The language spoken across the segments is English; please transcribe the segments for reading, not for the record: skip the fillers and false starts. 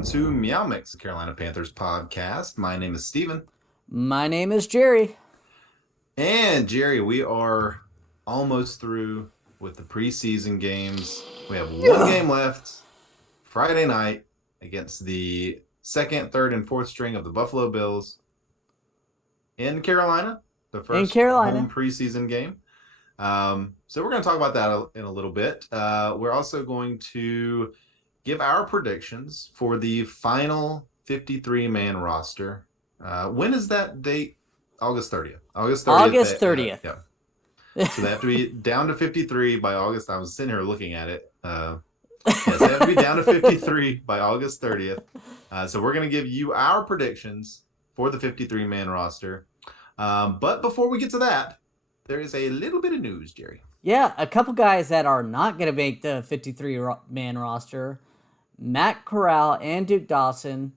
welcome to MeowMix, the Carolina Panthers podcast. My name is Steven. My name is Jerry. And Jerry, we are almost through with the preseason games. We have one game left Friday night against the second, third, and fourth string of the Buffalo Bills in Carolina, the first home preseason game. So we're going to talk about that in a little bit. We're also going to give our predictions for the final 53-man roster. When is that date? August 30th. August 30th. Yeah. So they have to be down to 53 by August. I was sitting here looking at it. Yes, they have to be down to 53 by August 30th. So we're going to give you our predictions for the 53-man roster. But before we get to that, there is a little bit of news, Jerry. Yeah, a couple guys that are not going to make the 53-man roster. Matt Corral and Duke Dawson,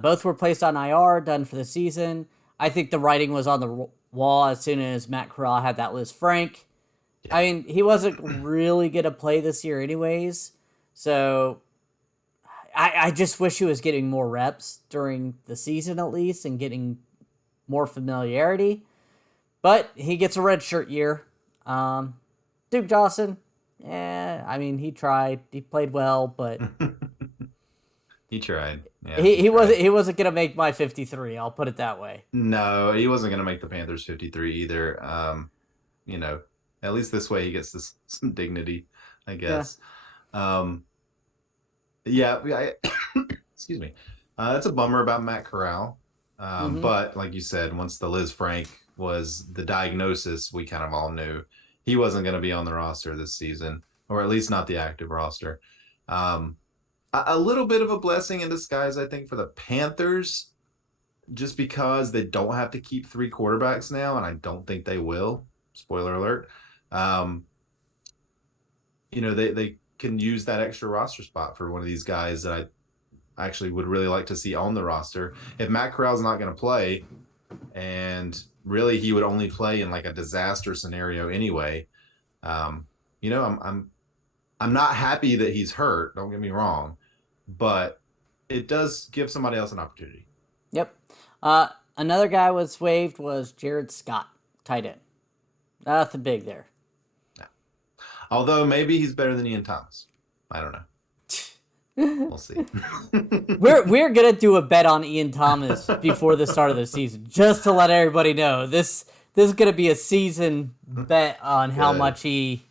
both were placed on IR, done for the season. I think the writing was on the wall as soon as Matt Corral had that Liz Frank. Yeah. I mean, he wasn't really going to play this year anyways, so I just wish he was getting more reps during the season at least and getting more familiarity. But he gets a redshirt year. Duke Dawson, I mean, he tried. He played well, but he tried. Yeah, he wasn't gonna make my 53. I'll put it that way. No, he wasn't gonna make the Panthers 53 either. At least this way he gets some dignity, I guess. Excuse me. It's a bummer about Matt Corral. But like you said, once the Liz Frank was the diagnosis, we kind of all knew he wasn't going to be on the roster this season, or at least not the active roster. A little bit of a blessing in disguise, I think, for the Panthers, just because they don't have to keep three quarterbacks now, and I don't think they will. Spoiler alert. They can use that extra roster spot for one of these guys that I actually would really like to see on the roster. If Matt Corral's not going to play, and really he would only play in like a disaster scenario anyway, I'm not happy that he's hurt, don't get me wrong, but it does give somebody else an opportunity. Yep. Another guy was waived was Jared Scott, tight end. Nothing big there. Yeah. Although maybe he's better than Ian Thomas. I don't know. We'll see. We're gonna do a bet on Ian Thomas before the start of the season, just to let everybody know this is gonna be a season bet on how much he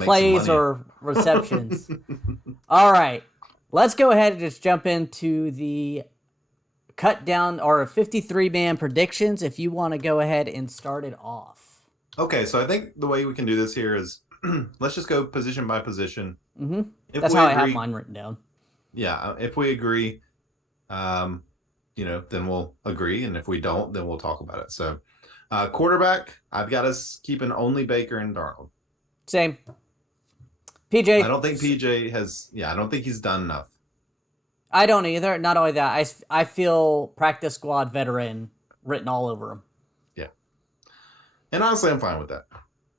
plays or receptions. All right, let's go ahead and just jump into the cut down or 53-man predictions. If you want to go ahead and start it off. Okay, so I think the way we can do this here is let's just go position by position. Mm-hmm. That's how I have mine written down. Yeah, if we agree, then we'll agree, and if we don't, then we'll talk about it. So, quarterback, I've got us keeping only Baker and Darnold. Same. PJ. I don't think PJ has. Yeah, I don't think he's done enough. I don't either. Not only that, I feel practice squad veteran written all over him. Yeah, and honestly, I'm fine with that.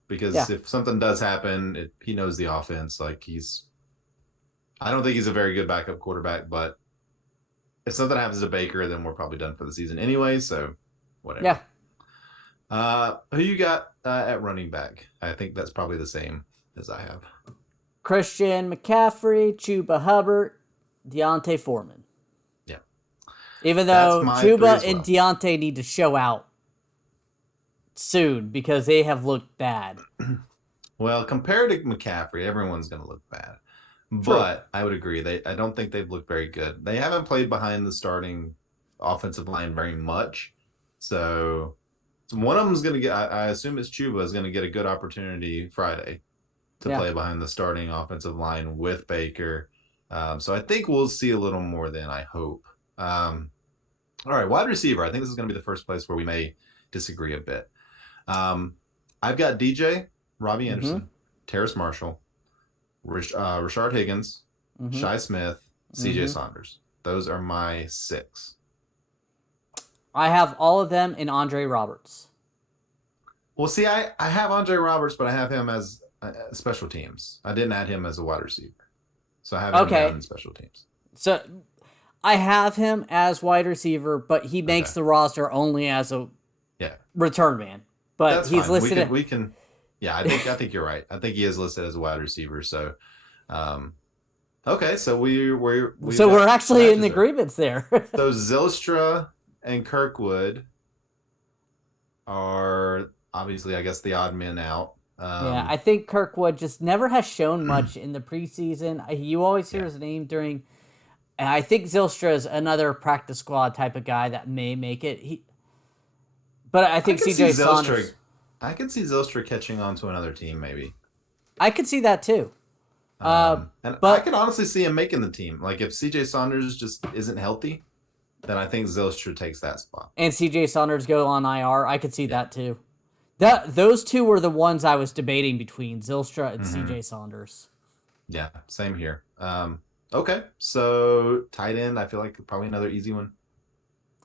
Because if something does happen, he knows the offense. I don't think he's a very good backup quarterback, but if something happens to Baker, then we're probably done for the season anyway. So, whatever. Yeah. Who you got at running back? I think that's probably the same as I have. Christian McCaffrey, Chuba Hubbard, Deontay Foreman. Yeah. Even though Chuba and Deontay need to show out soon because they have looked bad. Well, compared to McCaffrey, everyone's going to look bad. But I would agree. I don't think they've looked very good. They haven't played behind the starting offensive line very much. So one of them's going to get, I assume it's Chuba, is going to get a good opportunity Friday to play behind the starting offensive line with Baker. So I think we'll see a little more then, I hope. All right, wide receiver. I think this is going to be the first place where we may disagree a bit. I've got DJ, Robbie Anderson, Terrace Marshall, Rashard Higgins, Shi Smith, CJ Saunders. Those are my 6. I have all of them in Andre Roberts. Well, see, I have Andre Roberts, but I have him as special teams. I didn't add him as a wide receiver. So I have him down in special teams. So I have him as wide receiver, but he makes Okay. the roster only as a Yeah. return man. But That's he's fine. listed. We can. Yeah, I think you're right. I think he is listed as a wide receiver. So, um, okay. So we've So we're got some actually in matches there. agreements there. So Zylstra and Kirkwood are obviously, I guess, the odd men out. Yeah, I think Kirkwood just never has shown much in the preseason. You always hear Yeah, his name during. And I think Zylstra is another practice squad type of guy that may make it. But I I think could see CJ Zylstra. Saunders. I could see Zylstra catching on to another team, maybe. I could see that too. Uh, And I but could honestly see him making the team. Like if CJ Saunders just isn't healthy, then I think Zylstra takes that spot. and CJ Saunders go on IR. I could see Yeah. that too. Yeah. Those two were the ones I was debating between Zylstra and Hmm. CJ Saunders. Yeah. Same here. Okay. So tight end, I feel like probably another easy one.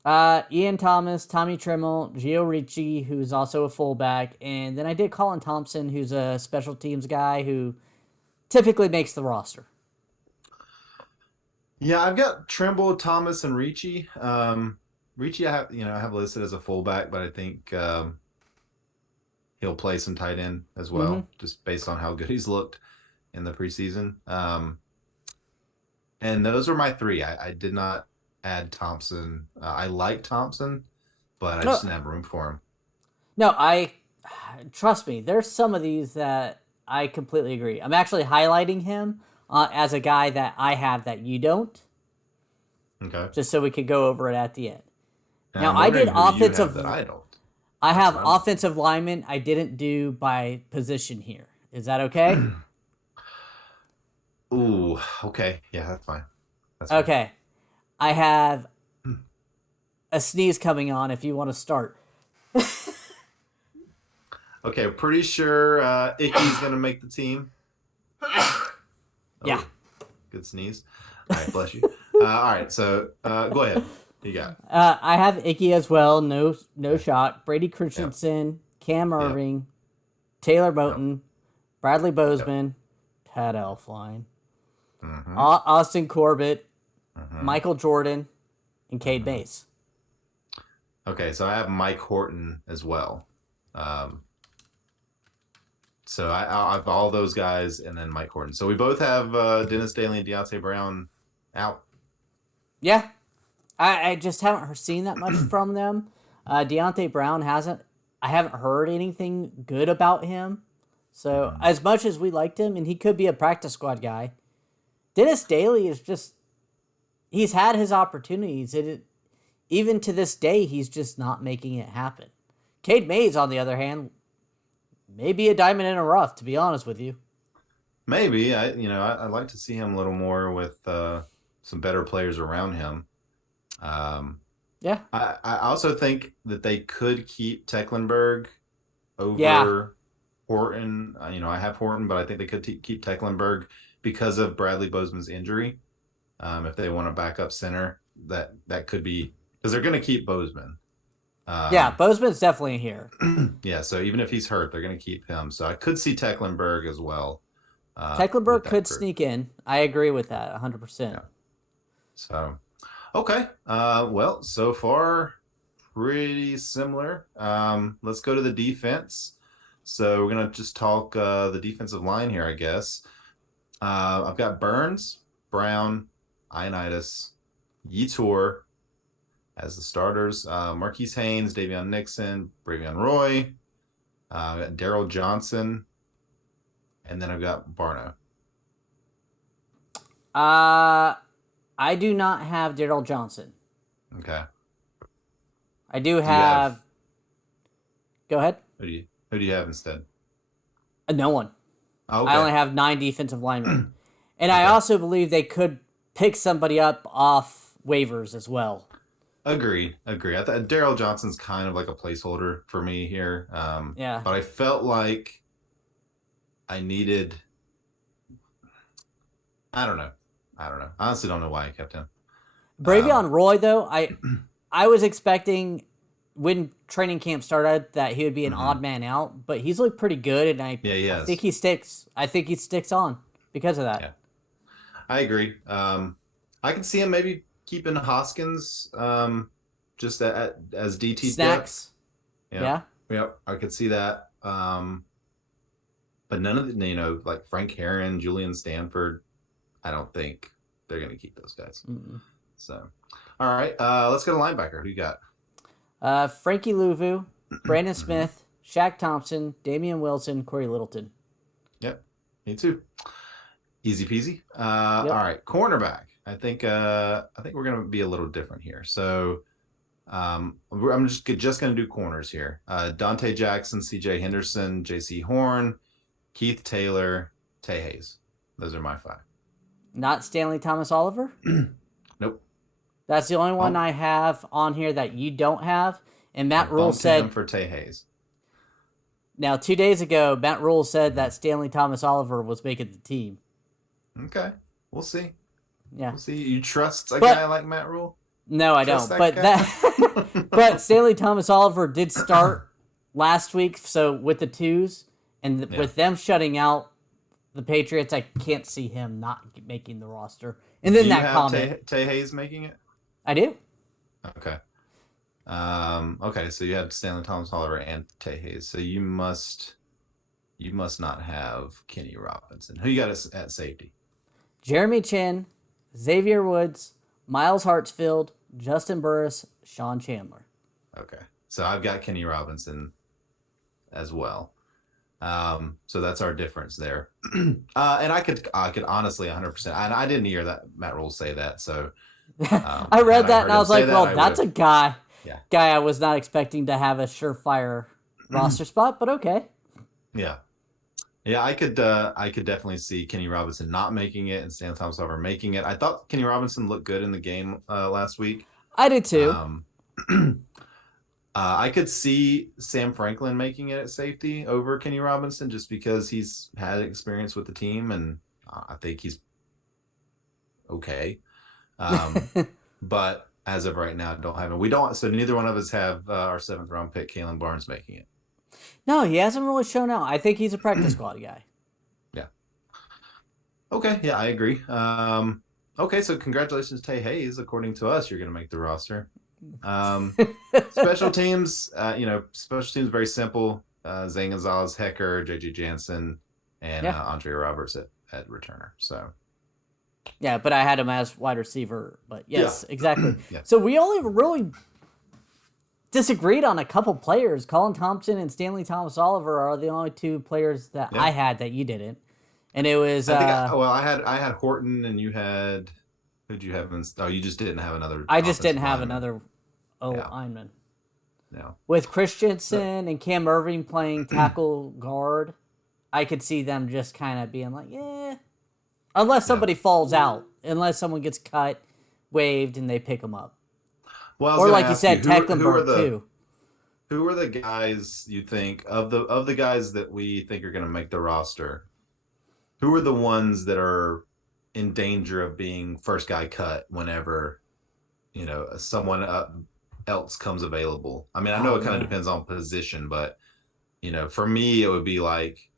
Ian Thomas, Tommy Trimmel, Gio Ricci, who's also a fullback, and then I did Colin Thompson, who's a special teams guy who typically makes the roster. Yeah, I've got Trimble, Thomas, and Ricci. Ricci, I have listed as a fullback, but I think he'll play some tight end as Mm-hmm. well, just based on how good he's looked in the preseason. And those are my three. I did not add Thompson. I like Thompson, but I No, just didn't have room for him. no, I trust me. There's some of these that I completely agree. I'm actually highlighting him as a guy that I have that you don't, Okay. just so we could go over it at the end. And Now I'm I did wondering who you have that offensive. I don't. I That's have what I'm offensive linemen. I didn't do by position here. Is that okay? wondering. Ooh, okay. Yeah, that's fine. That's fine. Okay. I have a sneeze coming on. If you want to start. Okay, pretty sure Icky's gonna make the team. Yeah. Oh, good sneeze. All right, bless you. All right, so go ahead. You got it. I have Icky as well. No Okay. shock. Brady Yep. Christensen, Cam Yep. Irving, Taylor Yep. Moton, Bradley Yep. Bozeman, Pat Elfline, Mm-hmm. Austin Corbett, Mm-hmm. Michael Jordan, and Cade Mm-hmm. Mays. Okay, so I have Mike Horton as well. Um, so I have all those guys and then Mike Horton. So we both have Dennis Daly and Deontay Brown out. Yeah, I just haven't seen that much from them. Deontay Brown hasn't. I haven't heard anything good about him. So Mhm. as much as we liked him, and he could be a practice squad guy, Dennis Daly is just. He's had his opportunities. Even to this day, he's just not making it happen. Cade Mays, on the other hand, may be a diamond in a rough, to be honest with you. Maybe I'd like to see him a little more with some better players around him. Um, Yeah. I also think that they could keep Tecklenburg Yeah. over Horton. I have Horton, but I think they could keep Tecklenburg because of Bradley Bozeman's injury. If they want to back up center, that could be because they're going to keep Bozeman. Yeah, Bozeman's definitely here. Yeah, so even if he's hurt, they're going to keep him. So I could see Tecklenburg as well with Tecklenburg that could group. sneak in. I agree with that 100%. Yeah. So, okay. Well, so far, pretty similar. Let's go to the defense. So we're gonna just talk the defensive line here, I guess. I've got Burns, Brown, Ioannidis, Yetur as the starters. Marquise Haynes, Davion Nixon, Bravion Roy. I've got Daryl Johnson, and then I've got Barno. I do not have Daryl Johnson. Okay. I do Do you have. have Go ahead. who do you have instead? No one. Oh, I only okay. have 9 defensive linemen. And I Okay. also believe they could pick somebody up off waivers as well. Agree. I thought Daryl Johnson's kind of like a placeholder for me here. Yeah. But I felt like I needed. I don't know. I honestly don't know why I kept him. Bravion Roy, though, I was expecting when training camp started that he would be an Mhm. odd man out, but he's looked pretty good, and I Yeah, he think has. he sticks. I think he sticks on because of that. Yeah. I agree. I can see him maybe keeping Hoskins just as DT depth. Snacks. Yeah, Yeah. yeah, I could see that. But none of the like Frank Herron, Julian Stanford. I don't think they're going to keep those guys. Mm-mm. So, all right, let's go to linebacker. Who you got? Frankie Louvu, Brandon Mm-hmm. Smith, Shaq Thompson, Damian Wilson, Corey Littleton. Yep, me too. Easy peasy. All Yep. right, cornerback. I think we're gonna be a little different here. So I'm just gonna do corners here. Dante Jackson, C.J. Henderson, J.C. Horn, Keith Taylor, Tay Hayes. Those are my five. Not Stanley Thomas Oliver. Nope. That's the only one Bump, I have on here that you don't have. And I Matt Rule bumped him said, for Tay Hayes. now 2 days ago, Matt Rule said that Stanley Thomas Oliver was making the team. Okay, we'll see. Yeah. We'll see. You trust a guy But like Matt Rule? no, I Trust don't. that But guy? but Stanley Thomas Oliver did start last week, so with the twos and Yeah. with them shutting out the Patriots, I can't see him not making the roster. And Do then you that have comment, Tay Hayes making it? I do. Okay. Okay, so you have Stanley Thomas Oliver and Tay Hayes. So you must not have Kenny Robinson. Who you got at safety? Jeremy Chin, Xavier Woods, Miles Hartsfield, Justin Burris, Sean Chandler. Okay. So I've got Kenny Robinson as well. So that's our difference there. And I could honestly 100%. And I didn't hear that Matt Rule say that. So I read had that heard and I him was say like, that, well, I that's a would've- guy Yeah. I was not expecting to have a surefire roster spot, but okay. Yeah. Yeah, I could definitely see Kenny Robinson not making it and Stan Thomas Oliver making it. I thought Kenny Robinson looked good in the game last week. I did too. Um, I could see Sam Franklin making it at safety over Kenny Robinson just because he's had experience with the team and I think he's okay. But as of right now, don't have him. We don't. So neither one of us have our 7th round pick, Kalen Barnes, making it. No, he hasn't really shown out. I think he's a practice squad guy. Yeah. Okay. Yeah, I agree. Okay, so congratulations, Tay Hayes. According to us, you're going to make the roster. Special teams, special teams very simple. Zane Gonzalez, Hecker, JJ Jansen, and Yeah. Andre Roberts at returner. So Yeah, but I had him as wide receiver. But yes, exactly. Yeah. So we only really disagreed on a couple players. Colin Thompson and Stanley Thomas Oliver are the only two players that Yeah. I had that you didn't. And it was I had Horton and you had who'd you have? You just didn't have another. I just didn't offensive have lineman. another Yeah. lineman. No. With Christensen and Cam Irving playing tackle guard, I could see them just kind of being like, yeah. Unless somebody falls out. Unless someone gets cut, waived, and they pick them up. Well, I was Or gonna like you ask said, who are Tecklenburg the too. who are the guys you think of the guys that we think are going to make the roster? Who are the ones that are in danger of being first guy cut whenever someone else comes available? I mean, I know it kind of depends on position, but for me, it would be like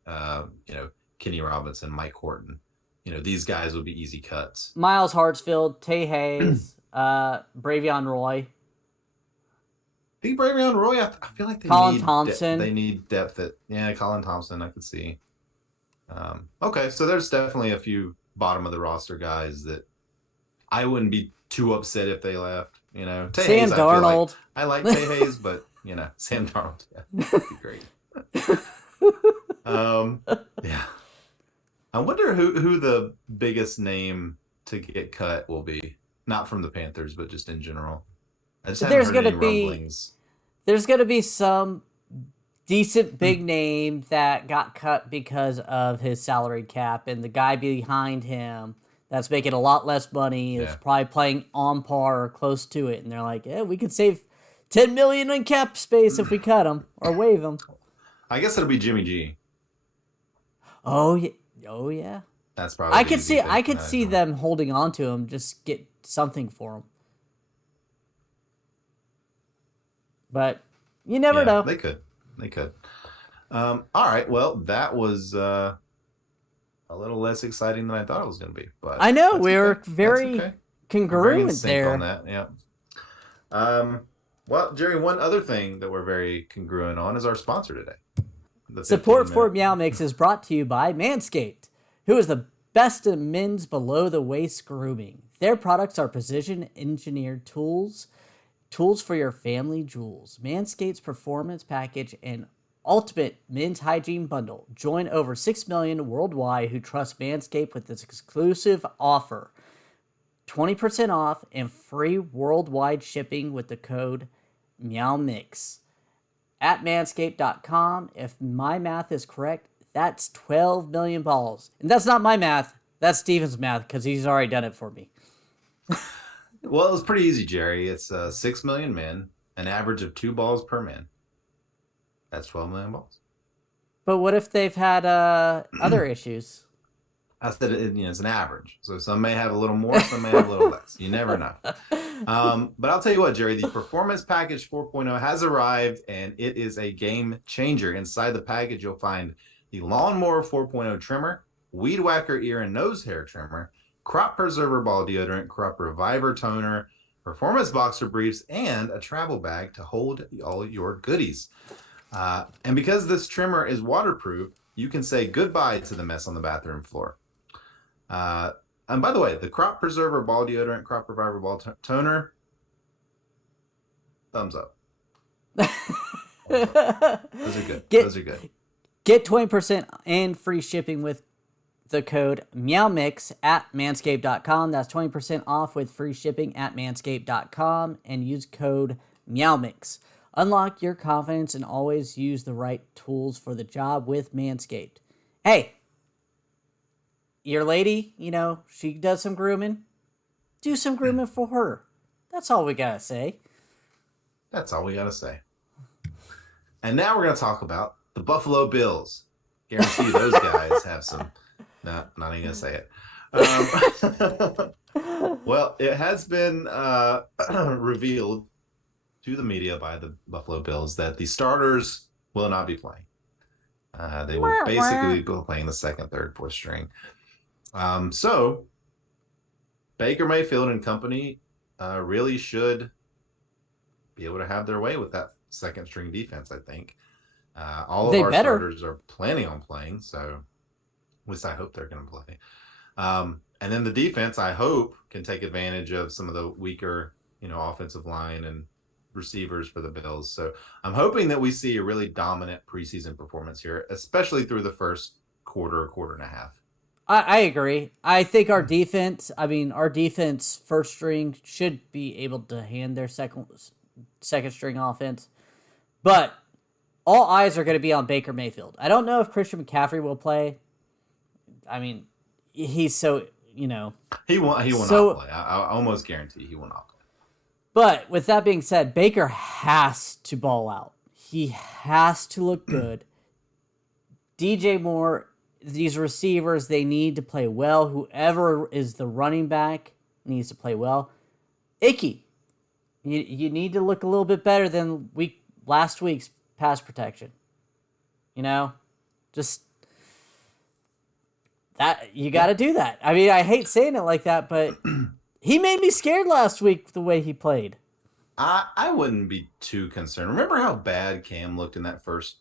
Kenny Robinson, Mike Horton. These guys would be easy cuts. Miles Hartsfield, Tay Hayes, Bravion Roy. I think Bravion Roy. I feel like Colin Thompson. They need depth Colin Thompson. I could see. Okay, so there's definitely a few bottom of the roster guys that I wouldn't be too upset if they left. Tay Sam Hayes, Darnold. I like Tay Hayes, but Sam Darnold, yeah, that'd be great. Yeah. I wonder who the biggest name to get cut will be. Not from the Panthers, but just in general. I just haven't heard any rumblings. There's gonna be some decent big name that got cut because of his salary cap, and the guy behind him that's making a lot less money is probably playing on par or close to it, and they're like, yeah, we could save $10 million in cap space if we cut him or waive him. I guess it'll be Jimmy G. Oh yeah. That's probably. I could see them holding on to him, just get something for him. But you never know. They could. All right. Well, that was a little less exciting than I thought it was going to be. But I know we were very I'm very in congruent sync on there. that. Yeah. Well, Jerry, one other thing that we're very congruent on is our sponsor today, the Support 15 for minute. MeowMix is brought to you by Manscaped, who is the best in men's below the waist grooming. Their products are precision engineered tools for your family jewels. Manscaped's performance package and ultimate men's hygiene bundle. Join over 6 million worldwide who trust Manscaped with this exclusive offer. 20% off and free worldwide shipping with the code MeowMix at manscaped.com. If my math is correct, that's 12 million balls. And that's not my math. That's Steven's math because he's already done it for me. Well, it was pretty easy, Jerry. It's 6 million men, an average of 2 balls per man. That's 12 million balls. But what if they've had other issues? I said it's an average. So some may have a little more, some may have a little less. You never know. But I'll tell you what, Jerry, the Performance Package 4.0 has arrived, and it is a game changer. Inside the package, you'll find the Lawnmower 4.0 trimmer, Weed Whacker ear and nose hair trimmer, Crop Preserver ball deodorant, Crop Reviver toner, Performance boxer briefs, and a travel bag to hold all your goodies. And because this trimmer is waterproof, you can say goodbye to the mess on the bathroom floor. And by the way, the Crop Preserver ball deodorant, Crop Reviver ball toner, thumbs up. Those are good. Those are good. Get 20% and free shipping with the code MeowMix at manscaped.com. That's 20% off with free shipping at manscaped.com and use code MeowMix. Unlock your confidence and always use the right tools for the job with Manscaped. Hey, your lady, she does some grooming. Do some grooming for her. That's all we gotta say. That's all we gotta say. And now we're gonna talk about the Buffalo Bills. Guarantee those guys have some. Not even gonna say it. Well, it has been revealed to the media by the Buffalo Bills that the starters will not be playing. They will basically be playing the second, third, fourth string. So Baker Mayfield and company really should be able to have their way with that second string defense, I think. All of our starters are planning on playing, so at least I hope they're going to play. And then the defense, I hope, can take advantage of some of the weaker, offensive line and receivers for the Bills. So I'm hoping that we see a really dominant preseason performance here, especially through the first quarter and a half. I agree. I think our defense first string should be able to hand their second string offense. But all eyes are going to be on Baker Mayfield. I don't know if Christian McCaffrey will play. I mean, he's so, He will not play. I almost guarantee he will not play. But with that being said, Baker has to ball out. He has to look good. DJ Moore, these receivers, they need to play well. Whoever is the running back needs to play well. Icky, you need to look a little bit better than last week's pass protection. Just that you got to do that. I mean, I hate saying it like that, but he made me scared last week the way he played. I wouldn't be too concerned. Remember how bad Cam looked in that first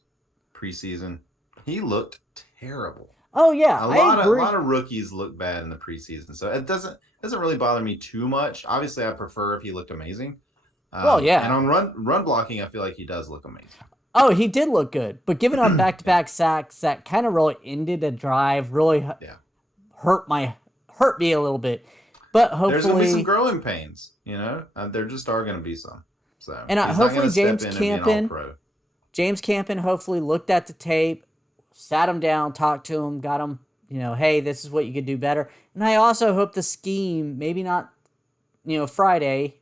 preseason? He looked terrible. Oh yeah, a lot of rookies look bad in the preseason, so it doesn't really bother me too much. Obviously, I prefer if he looked amazing. Well, yeah, and on run blocking, I feel like he does look amazing. Oh, he did look good, but giving up back-to-back sacks that kind of really ended a drive really hurt me a little bit. But hopefully there's gonna be some growing pains, there just are gonna be some. So and hopefully James Campen hopefully looked at the tape, sat him down, talked to him, got him, hey, this is what you could do better. And I also hope the scheme, maybe not, Friday,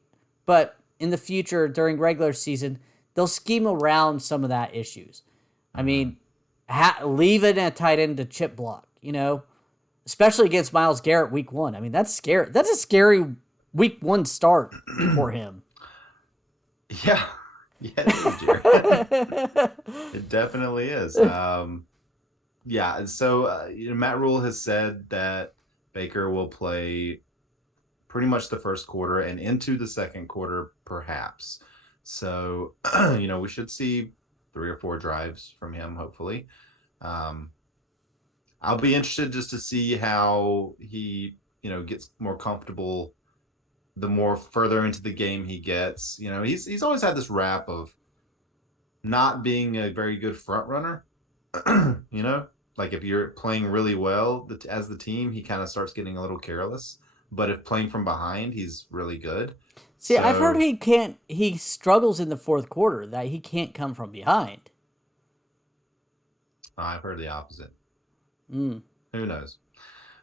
but in the future during regular season, they'll scheme around some of that issues. I mean, leave it in a tight end to chip block, especially against Myles Garrett week 1. I mean, that's scary. That's a scary week 1 start for him. Yeah. Yeah, it is, Jerry. It definitely is. So Matt Rule has said that Baker will play pretty much the first quarter and into the second quarter, perhaps. So, we should see 3 or 4 drives from him, hopefully. Um, I'll be interested just to see how he, gets more comfortable the more further into the game he gets. He's always had this rap of not being a very good front runner. Like if you're playing really well as the team, he kind of starts getting a little careless. But if playing from behind, he's really good. See, I've heard So he struggles in the fourth quarter, that he can't come from behind. I've heard the opposite. Mm. Who knows?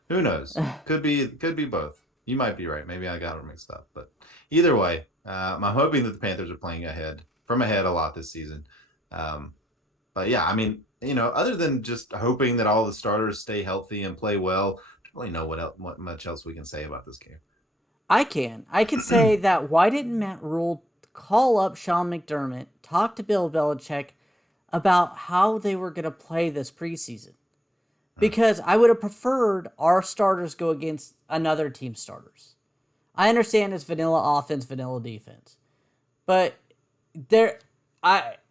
Who knows? Could be both. You might be right. Maybe I got it mixed up. But either way, I'm hoping that the Panthers are playing ahead a lot this season. But yeah, I mean, other than just hoping that all the starters stay healthy and play well, I don't really know what much else we can say about this game. I can say that why didn't Matt Rule call up Sean McDermott, talk to Bill Belichick about how they were going to play this preseason? Because I would have preferred our starters go against another team's starters. I understand it's vanilla offense, vanilla defense. But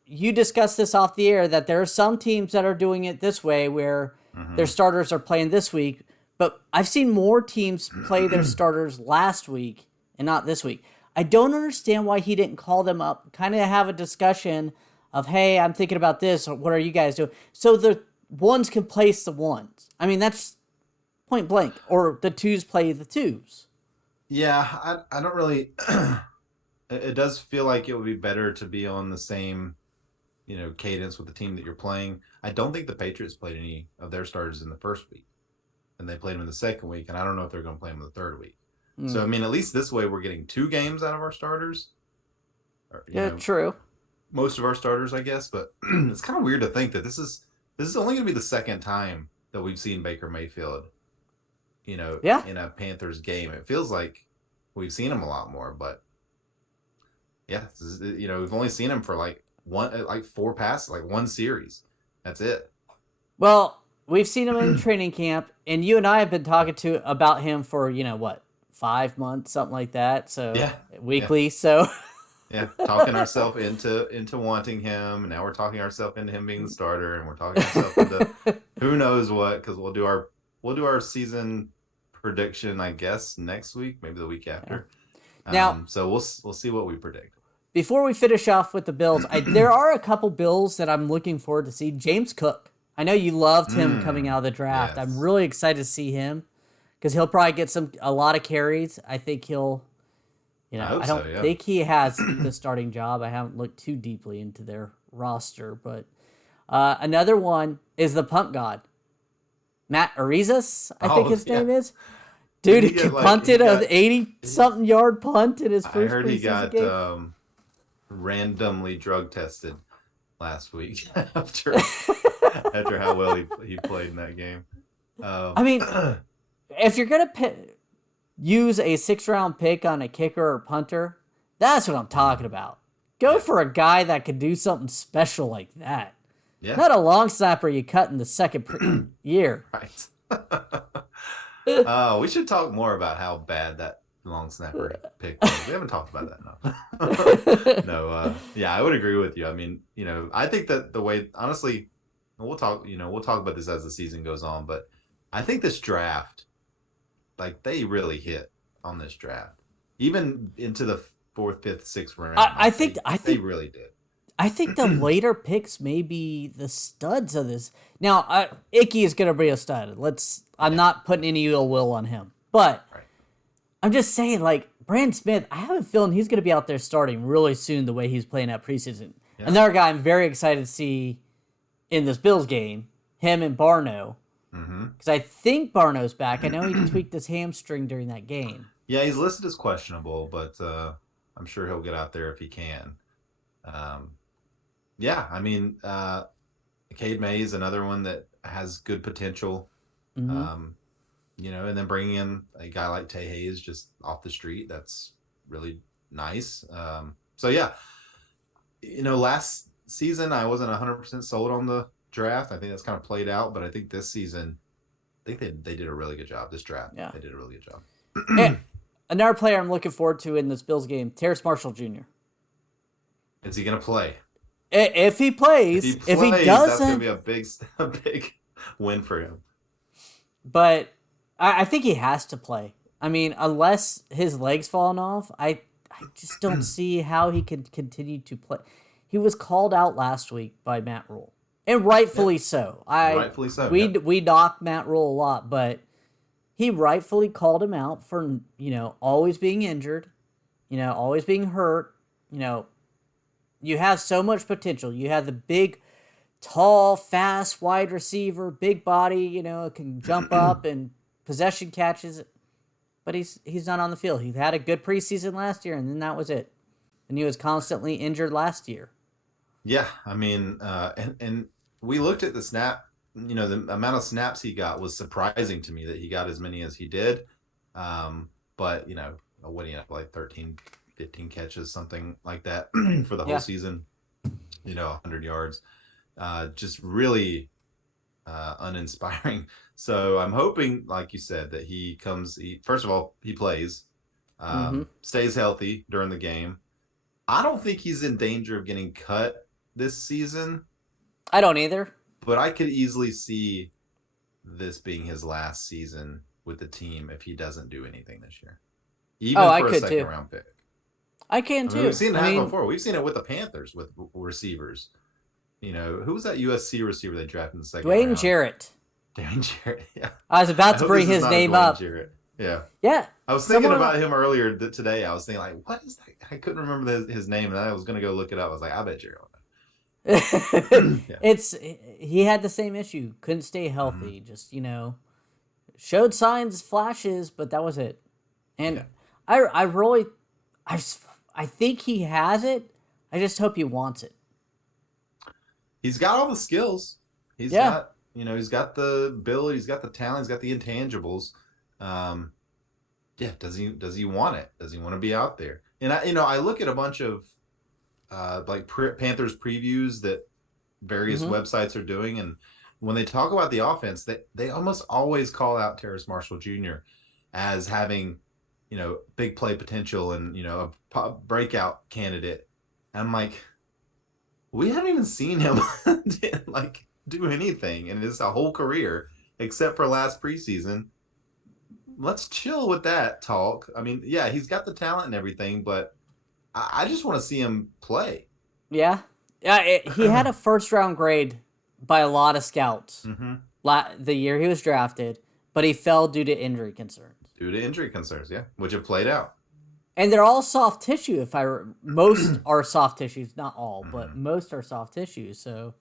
you discussed this off the air that there are some teams that are doing it this way where their starters are playing this week, but I've seen more teams play their starters last week and not this week. I don't understand why he didn't call them up, kind of have a discussion of, hey, I'm thinking about this, or what are you guys doing? So the ones can place the ones. I mean, that's point blank. Or the twos play the twos. Yeah, I don't really. It does feel like it would be better to be on the same, cadence with the team that you're playing. I don't think the Patriots played any of their starters in the first week, and they played them in the second week, and I don't know if they're going to play them in the third week. So, I mean, at least this way we're getting 2 games out of our starters. True. Most of our starters, I guess, but it's kind of weird to think that this is only going to be the second time that we've seen Baker Mayfield, in a Panthers game. It feels like we've seen him a lot more, but yeah, we've only seen him for like 4 passes, like 1 series. That's it. Well, we've seen him in training camp, and you and I have been talking about him for 5 months, something like that. So weekly. Yeah. So yeah, talking ourselves into wanting him, and now we're talking ourselves into him being the starter, and we're talking ourselves into who knows what, because we'll do our season prediction, I guess, next week, maybe the week after. Now, so we'll see what we predict. Before we finish off with the Bills, there are a couple Bills that I'm looking forward to see. James Cook. I know you loved him coming out of the draft. Yes. I'm really excited to see him because he'll probably get a lot of carries. I think he'll, I don't think he has the starting job. I haven't looked too deeply into their roster, but another one is the punt god, Matt Arizas, I think his name is. Dude, he punted an 80-something yard punt in his first preseason game. I heard he got randomly drug tested last week after how well he played in that game. I mean, if you're going to use a 6th-round pick on a kicker or punter, that's what I'm talking about. Go for a guy that could do something special like that. Yeah. Not a long snapper you cut in the second year. Right. We should talk more about how bad that long snapper pick was. We haven't talked about that enough. No, I would agree with you. I mean, I think that the way, honestly, we'll talk about this as the season goes on, but I think this draft, like, they really hit on this draft, even into the 4th, 5th, 6th round. I think they really did. I think the later picks may be the studs of this. Now, Icky is going to be a stud. I'm not putting any ill will on him, but I'm just saying, like, Brandon Smith, I have a feeling he's going to be out there starting really soon the way he's playing at preseason. Yeah. Another guy I'm very excited to see in this Bills game, him and Barno, because I think Barno's back. I know he tweaked his hamstring during that game. Yeah, he's listed as questionable, but I'm sure he'll get out there if he can. Yeah, I mean, Cade May is another one that has good potential. And then bringing in a guy like Tay Hayes just off the street, that's really nice. So yeah, last season I wasn't 100% sold on the draft. I think that's kind of played out, but I think this season, I think they did a really good job. This draft, they did a really good job. Another player I'm looking forward to in this Bills game, Terrace Marshall Jr. Is he gonna play? If he If he plays, if he plays, that's gonna doesn't, be a a big win for him. but I think he has to play. I mean, unless his legs falling off, I just don't see how he can continue to play. He was called out last week by Matt Rule, and Yeah, rightfully so. rightfully so. Yep. We knock Matt Rule a lot, but he rightfully called him out for always being injured, always being hurt. You know, you have so much potential. You have the big, tall, fast wide receiver, big body. Can jump up and possession catches. But he's not on the field. He had a good preseason last year, and then that was it. And he was constantly injured last year. Yeah, I mean, and we looked at the snap. The amount of snaps he got was surprising to me that he got as many as he did. But what do you have, like 13, 15 catches, something like that for the whole season. 100 yards. Just really uninspiring. So I'm hoping, like you said, that he comes. First of all, he plays, stays healthy during the game. I don't think he's in danger of getting cut this season. I don't either. But I could easily see this being his last season with the team if he doesn't do anything this year. Even for a second round pick. I can too. We've seen it happen before. We've seen it with the Panthers with receivers. Who was that USC receiver they drafted in the second round? Dwayne Jarrett. Dwayne Jarrett, yeah. I was about to bring his name up. Jarrett. Yeah. Yeah. I was thinking about him earlier today. I was thinking, like, what is that? I couldn't remember his name, and I was going to go look it up. I was like, I bet Jarrett. He had the same issue. Couldn't stay healthy. Just, showed signs, flashes, but that was it. And I think he has it. I just hope he wants it. He's got all the skills. He's got the ability, he's got the talent, he's got the intangibles. Does he want it? Does he want to be out there? And I look at a bunch of Panthers previews that various websites are doing, and when they talk about the offense, they almost always call out Terrace Marshall Jr. as having big play potential and a breakout candidate. And I'm like, we haven't even seen him do anything in his whole career except for last preseason. Let's chill with that talk. I mean, yeah, he's got the talent and everything, but I just want to see him play. Yeah. He had a first-round grade by a lot of scouts the year he was drafted, but he fell due to injury concerns. Yeah, which have played out. And they're all soft tissue. Most are soft tissues, not all, but most are soft tissue. So,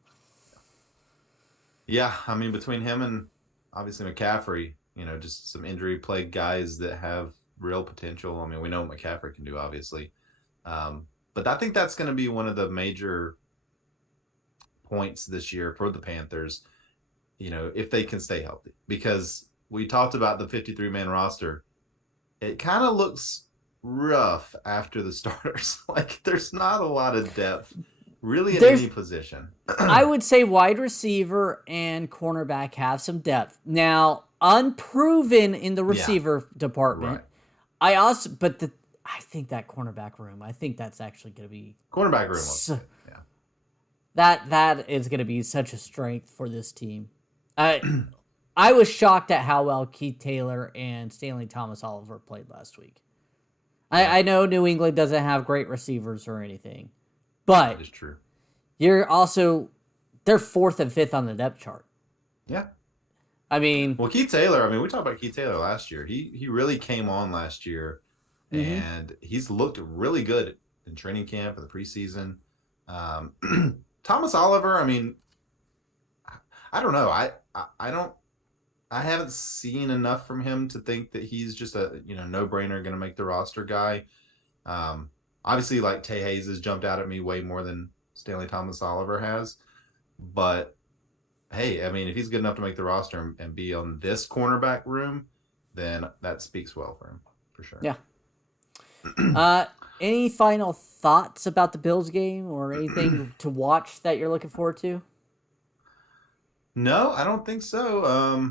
yeah, I mean, between him and obviously McCaffrey, just some injury-plagued guys that have real potential. I mean, we know what McCaffrey can do, obviously, but I think that's going to be one of the major points this year for the Panthers. If they can stay healthy, because we talked about the 53-man roster. It kind of looks rough after the starters. Like, there's not a lot of depth really in any position. I would say wide receiver and cornerback have some depth. Now, unproven in the receiver department. Right. I think that cornerback room, I think that's actually going to be cornerback room. That is going to be such a strength for this team. I was shocked at how well Keith Taylor and Stanley Thomas Oliver played last week. I know New England doesn't have great receivers or anything, but that is true. They're 4th and 5th on the depth chart. Yeah. I mean, Keith Taylor, we talked about Keith Taylor last year. He really came on last year, and he's looked really good in training camp and the preseason. Thomas Oliver, I don't know. I haven't seen enough from him to think that he's just a no-brainer going to make the roster guy. Obviously, like, Tay Hayes has jumped out at me way more than Stanley Thomas Oliver has. But hey, if he's good enough to make the roster and be on this cornerback room, then that speaks well for him, for sure. Yeah. Any final thoughts about the Bills game or anything to watch that you're looking forward to? No, I don't think so.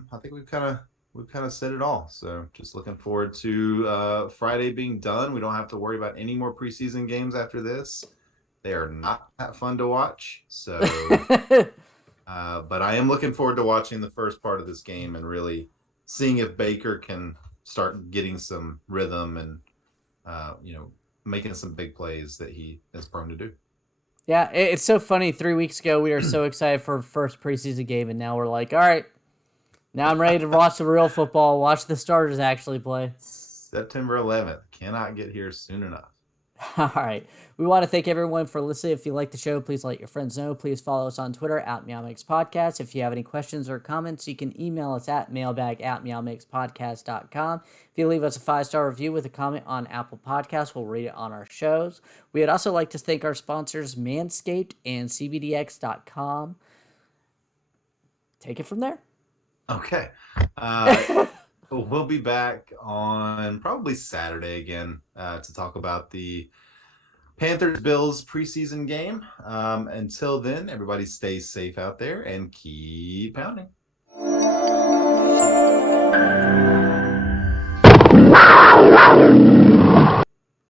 I think we've kind of we've kind of said it all. So just looking forward to Friday being done. We don't have to worry about any more preseason games after this. They are not that fun to watch. So, but I am looking forward to watching the first part of this game and really seeing if Baker can start getting some rhythm and, making some big plays that he is prone to do. Yeah, it's so funny. 3 weeks ago, we were so excited for first preseason game, and now we're like, all right, now I'm ready to watch the real football, watch the starters actually play. September 11th cannot get here soon enough. All right. We want to thank everyone for listening. If you like the show, please let your friends know. Please follow us on Twitter at MeowMix Podcast. If you have any questions or comments, you can email us at mailbag@meowmixpodcast.com. If you leave us a 5-star review with a comment on Apple Podcasts, we'll read it on our shows. We would also like to thank our sponsors, Manscaped and CBDX.com. Take it from there. Okay. We'll be back on probably Saturday again to talk about the Panthers Bills preseason game. Until then, everybody stay safe out there and keep pounding.